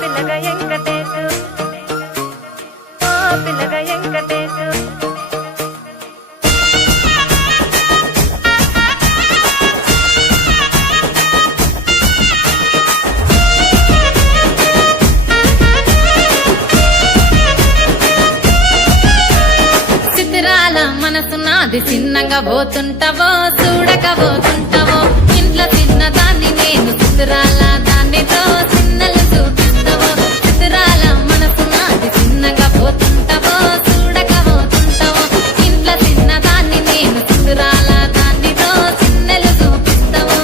పిల్లగా వెంకటేశు ఓ పిల్లగా వెంకటేశు చిత్రాల మనసు నాది చిన్నగా పోతుంటావో చూడకపోతుంటావో ఇంట్లో చిన్నదాన్ని నేను చిత్రాల దానితో చిన్నలు చూపిస్తావో చిత్రాల మనసు నాది చిన్నగా పోతుంటావో చూడకపోతుంటావో ఇంట్లో చిన్నదాన్ని నేను చిత్రాల దానితో చిన్నలు చూపిస్తావో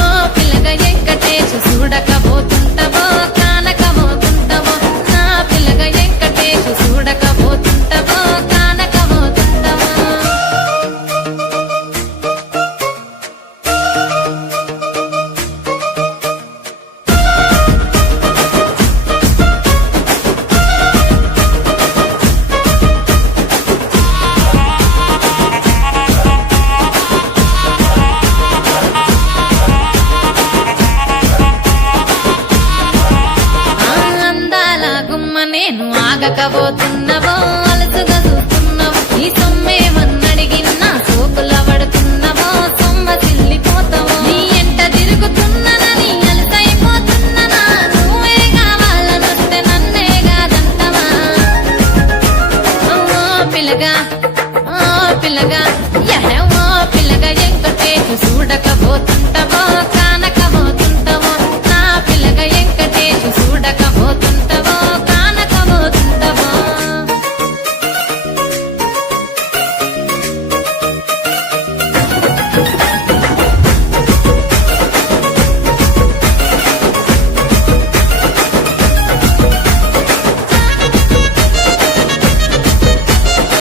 ఓ పిల్లగా వెంకటేశు చూడకపోతుంటావో కానకపోతుంటావో నా పిల్లగా వెంకటేశు చూడకపోతుంటావో కానకపోతుంటావో అందాల గుమ్మ నేను ఆగకపోతున్నా